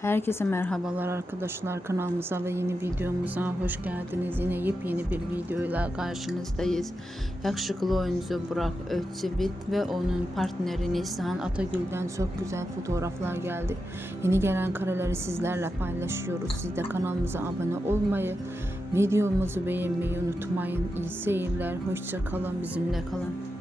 Herkese merhabalar arkadaşlar, kanalımıza ve yeni videomuza hoş geldiniz. Yine yepyeni bir videoyla karşınızdayız. Yakışıklı oyuncu Burak Özçivit ve onun partneri Neslihan Atagül'den çok güzel fotoğraflar geldi. Yeni gelen kareleri sizlerle paylaşıyoruz. Siz de kanalımıza abone olmayı, videomuzu beğenmeyi unutmayın. İyi seyirler, hoşça kalın, bizimle kalın.